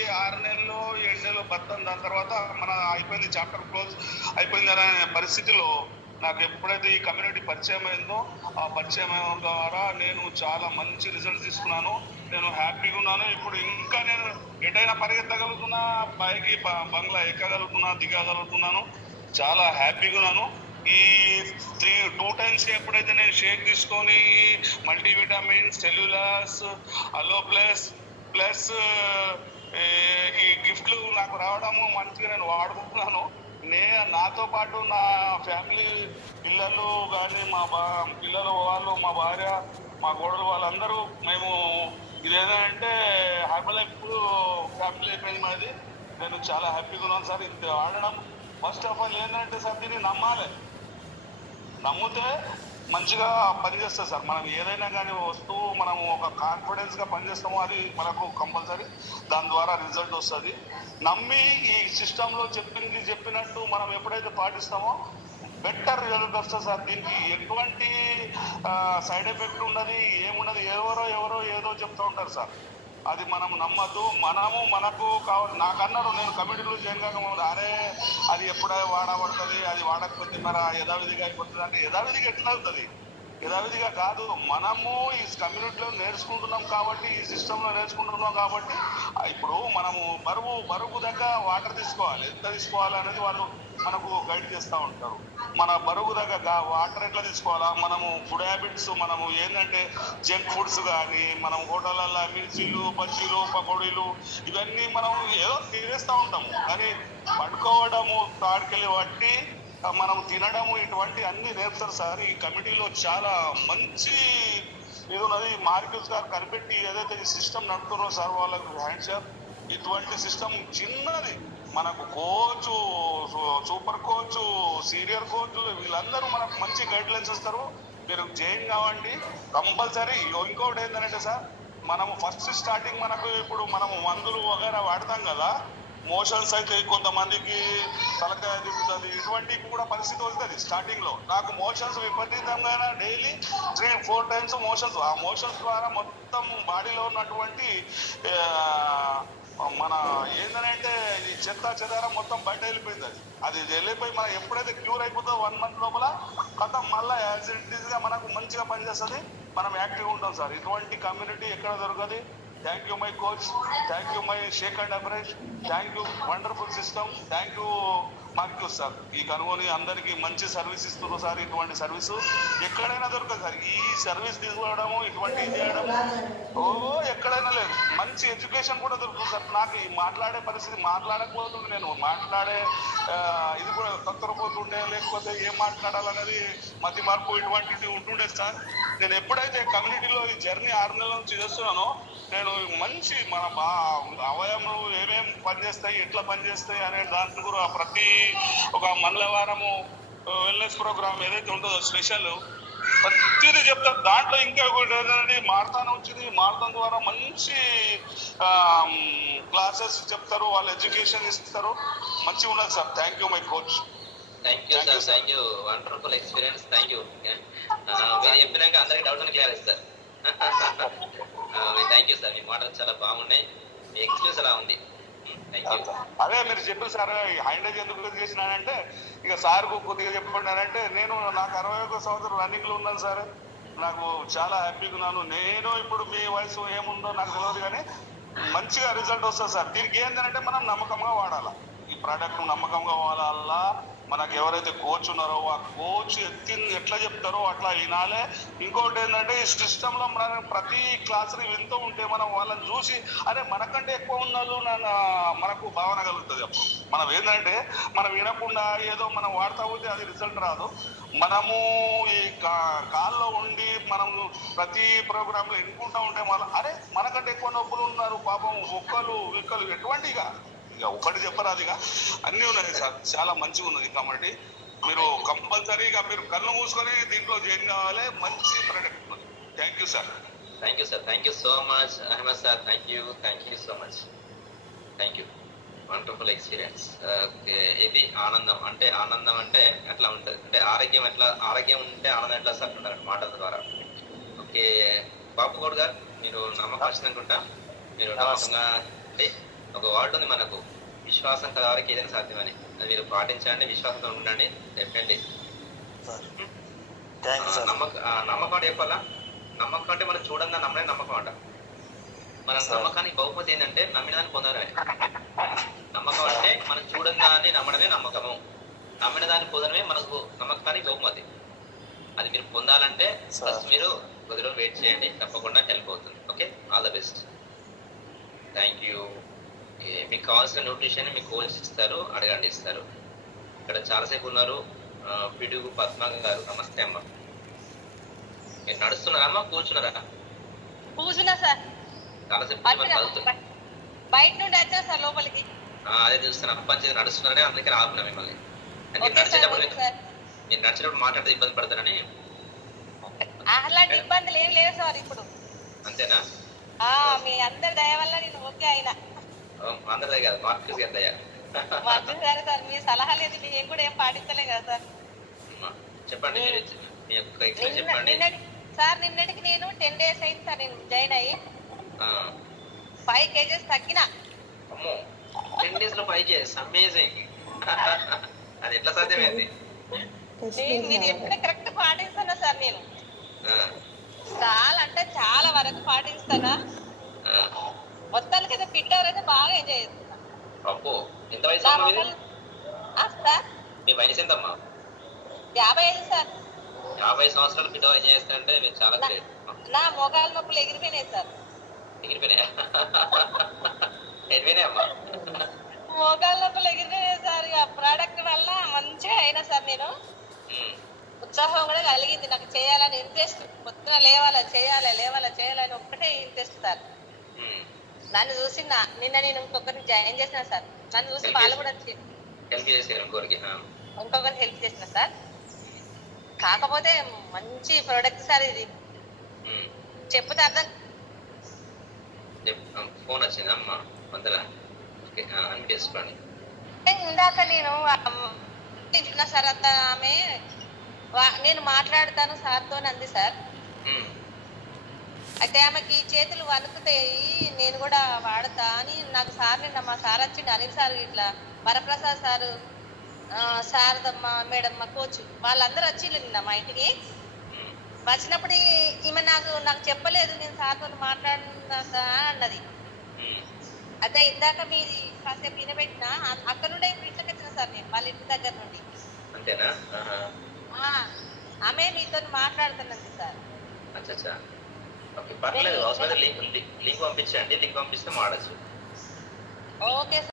ఏ 6 నెలలు 7 నెలలు బతాం, దాని తర్వాత మన అయిపోయింది, చాప్టర్ క్లోజ్ అయిపోయింది అనే పరిస్థితిలో నాకు ఎప్పుడైతే ఈ కమ్యూనిటీ పరిచయం అయిందో ఆ పరిచయం ద్వారా నేను చాలా మంచి రిజల్ట్ తీసుకున్నాను. నేను హ్యాపీగా ఉన్నాను. ఇప్పుడు ఇంకా నేను ఎటైనా పరిగెత్తగలుగుతున్నా, పైకి బంగ్లా ఎక్కగలుగుతున్నా, దిగగలుగుతున్నాను. చాలా హ్యాపీగా ఉన్నాను. ఈ 2 టైమ్స్ ఎప్పుడైతే నేను షేక్ తీసుకొని మల్టీవిటమిన్స్, సెల్యులాస్, అలో ప్లస్ ఈ గిఫ్ట్లు నాకు రావడము మంచిగా నేను వాడుకుంటున్నాను. నాతో పాటు నా ఫ్యామిలీ పిల్లలు కానీ, మా పిల్లలు వాళ్ళు, మా భార్య, మా కోడలు వాళ్ళందరూ మేము ఇదేంటంటే హర్బల్ లైఫ్ ఫ్యామిలీ అయిపోయింది మాది. నేను చాలా హ్యాపీగా ఉన్నాను సార్. ఇది వాడడం ఫస్ట్ ఆఫ్ ఆల్ ఏంటంటే సార్, దీన్ని నమ్మాలి. నమ్మితే మంచిగా పనిచేస్తుంది సార్. మనం ఏదైనా కానీ వస్తువు మనము ఒక కాన్ఫిడెన్స్గా పనిచేస్తామో అది మనకు కంపల్సరీ దాని ద్వారా రిజల్ట్ వస్తుంది. నమ్మి ఈ సిస్టంలో చెప్పినట్టు మనం ఎప్పుడైతే పాటిస్తామో బెటర్ రిజల్ట్ వస్తుంది సార్. దీనికి ఎటువంటి సైడ్ ఎఫెక్ట్ ఉండదు, ఏముండదు. ఎవరో ఏదో చెప్తూ ఉంటారు సార్. అది మనం నమ్మద్దు. మనకు కావాలి. నాకు అన్నారు, నేను కమిటీలో జాయిన్ కాకముందు, అరే అది ఎప్పుడో వాడబడుతుంది, అది వాడకపోతే మరి యథావిధిగా అయిపోతుంది అంటే, యథావిధిగా ఎట్లా అవుతుంది? యథావిధిగా కాదు. మనము ఈ కమ్యూనిటీలో నేర్చుకుంటున్నాం కాబట్టి, ఈ సిస్టంలో నేర్చుకుంటున్నాం కాబట్టి, ఇప్పుడు మనము బరువు దగ్గర వాటర్ తీసుకోవాలి. ఎంత తీసుకోవాలి అనేది వాళ్ళు మనకు గైడ్ చేస్తూ ఉంటారు. మన బరువు దగ్గర వాటర్ ఎట్లా తీసుకోవాలా, మనము ఫుడ్ హ్యాబిట్స్, మనము ఏంటంటే జంక్ ఫుడ్స్ కానీ, మనం హోటళ్ళల్లో మిర్చీలు, బజ్జీలు, పకోడీలు ఇవన్నీ మనం ఏదో తినేస్తూ ఉంటాము. కానీ పడుకోవడము, తాడికెళ్ళి బట్టి మనం తినడము, ఇటువంటి అన్ని నేర్పుతారు సార్. ఈ కమిటీలో చాలా మంచి ఇది ఉన్నది. మార్కిల్స్ గారు కనిపెట్టి ఏదైతే ఈ సిస్టమ్ నడుపుతున్నారో సార్, వాళ్ళకు హ్యాండ్ షేర్. ఇటువంటి సిస్టమ్ చిన్నది. మనకు coach, super coach, senior coach వీళ్ళందరూ మనకు మంచి గైడ్ లైన్స్ ఇస్తారు. మీరు జాయిన్ కావండి కంపల్సరీ. ఇంకోటి ఏంటంటే సార్, మనము ఫస్ట్ స్టార్టింగ్ మనకు ఇప్పుడు మనము మందులు వగైరా వాడతాం కదా, మోషన్స్ అయితే కొంతమందికి తలకాయ దిగుతుంది, ఇటువంటి కూడా పరిస్థితి వస్తుంది స్టార్టింగ్ లో. నాకు మోషన్స్ విపరీతంగా డైలీ 3-4 టైమ్స్ మోషన్స్. ఆ మోషన్స్ ద్వారా మొత్తం బాడీలో ఉన్నటువంటి మన ఏంటంటే ఈ చెదారం మొత్తం బయట వెళ్ళిపోయింది. అది వెళ్ళిపోయి మనం ఎప్పుడైతే క్యూర్ అయిపోతుందో 1 మంత్ లోపల కథం మళ్ళీ యాజ్ ఇట్ ఈస్ గా మనకు మంచిగా పనిచేస్తుంది. మనం యాక్టివ్గా ఉంటాం సార్. ఇటువంటి కమ్యూనిటీ ఎక్కడ దొరకదు. Thank you my coach, thank you my Shaik and Abrez, thank you wonderful system, thank you మార్కిల్స్ సార్. ఈ కనుగొని అందరికీ మంచి సర్వీస్ ఇస్తున్నారు సార్. ఇటువంటి సర్వీసు ఎక్కడైనా దొరకదు సార్. ఈ సర్వీస్ తీసుకోవడము, ఇటువంటి చేయడం ఎక్కడైనా లేదు. మంచి ఎడ్యుకేషన్ కూడా దొరుకుతుంది సార్. నాకు ఈ మాట్లాడే పరిస్థితి మాట్లాడకపోతుండే, నేను మాట్లాడే ఇది కూడా తొత్తరపోతుండే, లేకపోతే ఏం మాట్లాడాలనేది మతి మార్పు ఇటువంటిది ఉంటుండే సార్. నేను ఎప్పుడైతే కమ్యూనిటీలో ఈ జర్నీ 6 నెలల నుంచి చేస్తున్నానో, నేను మంచి మన అవయములు ఏమేమి పనిచేస్తాయి, ఎట్లా పనిచేస్తాయి అనే దాని కూడా ప్రతి ఒక మంగళవారము వెల్నెస్ ప్రోగ్రామ్ ఏదైతే ఉంటుందో స్పెషల్ ప్రతిదీ చెప్తారు. దాంట్లో ఇంకా ఒకటి ఏంటంటే మారథాన్ వచ్చింది. మారథాన్ ద్వారా మంచి క్లాసెస్ చెప్తారు, వాళ్ళు ఎడ్యుకేషన్ ఇస్తారు. మంచిగా ఉన్నది sir. Thank you my coach. Thank you sir. Thank you. Wonderful experience. Thank you. మీరు చెప్పినాక అందరికి డౌట్ అని క్లియర్ ఇస్తారు. Thank you sir. మీ మాటలు చాలా బాగున్నాయి. మీ ఎక్స్పీరియన్స్ అలా ఉంది. అదే మీరు చెప్పారు సార్. హైండేజ్ ఎందుకు చేసినానంటే, ఇక సార్ కొద్దిగా చెప్పండి. నేను నాకు 61 సంవత్సరం రన్నింగ్ లో ఉన్నాను సార్. నాకు చాలా హ్యాపీగా ఉన్నాను. నేను ఇప్పుడు మీ వయసు ఏముందో నాకు తెలియదు, కానీ మంచిగా రిజల్ట్ వస్తుంది సార్. దీనికి ఏంటంటే మనం నమ్మకంగా వాడాలా. ఈ ప్రోడక్ట్ నమ్మకంగా వాడాలా. మనకు ఎవరైతే కోచ్ ఉన్నారో ఆ కోచ్ ఎట్లా చెప్తారో అట్లా వినాలి. ఇంకోటి ఏంటంటే ఈ సిస్టంలో మనం ప్రతి క్లాస్ వింటూ ఉంటే మనం వాళ్ళని చూసి అరే మనకంటే ఎక్కువ ఉన్నాళ్ళు మనకు భావన కలుగుతుంది. అప్పుడు మనం ఏంటంటే మనం వినకుండా ఏదో మనం వాడుతూ ఉంటే అది రిజల్ట్ రాదు. మనము ఈ కాల్లో ఉండి మనం ప్రతి ప్రోగ్రాంలో ఎన్నుకుంటూ ఉంటే అరే మనకంటే ఎక్కువ నొప్పులు ఉన్నారు పాపం, ఒక్కలు విక్కలు ఎటువంటిగా ఇక ఒకటి చెప్పరాదిగా అన్నీ ఉన్నాయి సార్. చాలా మంచిగా ఉన్నది కమ్యూనిటీ. మీరు కంపల్సరీగా మీరు కళ్ళు మూసుకొని దీంట్లో జాయిన్ కావాలి. మంచి ప్రొడక్ట్ ఉన్నది. Thank you sir. Thank you sir. Thank you so much Ahmed sir. Thank you so much. Thank you. Wonderful experience. ఇది ఆనందం అంటే ఎట్లా ఉంటుంది అంటే ఆరోగ్యం ఉంటే ఆనందం ఎట్లా సార్ ఉంటారు మాటల ద్వారా. ఓకే బాబు గౌడ్ గారు, మీరు నమ్మకం వచ్చిందనుకుంటా. మీరు నమ్మకంగా అంటే ఒక వర్డ్ ఉంది మనకు, విశ్వాసం కల వారికి ఏదైనా సాధ్యమని. అది మీరు పాటించండి, విశ్వాసంతో ఉండండి. డెఫినెట్లీ నమ్మకం అంటే చెప్పాలా, నమ్మకం అంటే మనం చూడంగా నమ్మనే నమ్మకం అంట. మన నమ్మకానికి బహుమతి ఏంటంటే నమ్మిన దాన్ని పొందడమే. నమ్మకం అంటే మనం చూడంగా అని నమ్మడమే నమ్మకము, నమ్మిన దాన్ని పొందడమే మనకు నమ్మకానికి బహుమతి. అది మీరు పొందాలంటే ఫస్ట్ మీరు కొద్ది రోజులు వెయిట్ చేయండి, తప్పకుండా హెల్ప్ అవుతుంది. Okay, all the best. Thank you. మీకు కావాల్సిన న్యూట్రిషన్ మీ కోచ్ ఇస్తారు, అడగండి, ఇస్తారు. ఇక్కడ చాలాసేపు ఉన్నారు. పిడుగు పద్మ గారు, నమస్తే అమ్మ. మీరు నడుస్తున్నారా అమ్మ, కూర్చున్నారా? కూర్చున్నా సార్. చాలాసేపు బయట నుండి వచ్చా సార్ లోపలికి. అదే చూస్తున్నా, అప్పని నడుస్తున్నారనే అందుకే రాకున్నా మిమ్మల్ని. మీరు నడిచేటప్పుడు మాట్లాడితే ఇబ్బంది పడతారని. అలాంటి ఇబ్బందులు ఏం లేవు సార్ ఇప్పుడు. అంతేనా? మీ అందరి దయ వల్ల నేను ఓకే అయినా. అందరిదే కాదు, మార్కెట్ గారి దయ. సరే సార్, మీ సలహా లేదు, నేను కూడా ఏం పాటించలే కదా సార్. చెప్పండి చెప్పండి సార్. నిన్నటికి నేను 10 days అయింది సార్ నేను జాయిన్ అయ్యి. 5 kgs తగ్గినా. అమ్మో, 10 days లో 5 kgs, అమేజింగ్. అది ఎట్లా సాధ్యమైంది? మీరు ఎప్పుడే కరెక్ట్ పాటిస్తున్నా సార్. నేను చాలా అంటే చాలా వరకు పాటిస్తానా. మొత్తానికి అయితే ఫిట్ అయితే బాగా ఎంజాయ్ చేస్తున్నా. అబ్బో, ఎంత వయసు సార్? మీ వయసు ఎంతమ్మా? 55 సార్. 50 సంవత్సరాలు ఫిట్ ఎంజాయ్ చేస్తారంటే మీరు చాలా గ్రేట్. నా మోకాళ్ళ నొప్పులు ఎగిరిపోయినాయి సార్. ఎగిరిపోయినాయా? ఎగిరిపోయినాయమ్మా? మోకాళ్ళ నొప్పులు ఎగిరిపోయినాయి సార్. ఇక ప్రోడక్ట్ వల్ల మంచిగా అయినా సార్. నేను ఉత్సాహం కూడా కలిగింది, నాకు చేయాలని ఇంట్రెస్ట్. పొద్దున లేవాలా చేయాలని ఒక్కటే ఇంట్రెస్ట్ సార్. నన్ను చూసి నిన్న నేను ఇంకొకరిని జాయిన్ చేసిన సార్. నన్ను చూసి వాళ్ళు కూడా ఇంకొకరికి హెల్ప్ చేసిన సార్. కాకపోతే మంచి ప్రోడక్ట్ సార్ ఇది. చెప్తే అర్థం. ఫోన్ వచ్చింది అమ్మా ఇందాక నేను తింటున్నా సార్. అంత ఆమె నేను మాట్లాడతాను సార్తో అంది సార్. అయితే ఆమెకి చేతులు వణుకుతాయి, నేను కూడా వాడతా అని నాకు సార్ నిన్న మా సార్ వచ్చిండు, అనిల్ సార్, ఇట్లా వరప్రసాద్ సారు, శారదమ్మ మేడం, మా కోచ్ వాళ్ళందరూ వచ్చిండు నిన్న మా ఇంటికి. వచ్చినప్పుడు ఈమె నాకు చెప్పలేదు, నేను సార్తో మాట్లాడినాక అన్నది. అదే ఇందాక మీరు కాసేపు వినబెట్టిన అక్కడ నుండి ఇంట్లోకి వచ్చిన సార్ నేను, వాళ్ళ ఇంటి దగ్గర నుండి. ఆమె మీతో మాట్లాడుతున్నది సార్. పర్లేదు, లింక్ పంపించండి, లింక్ పంపిస్తే మాడచ్చు. Okay sir.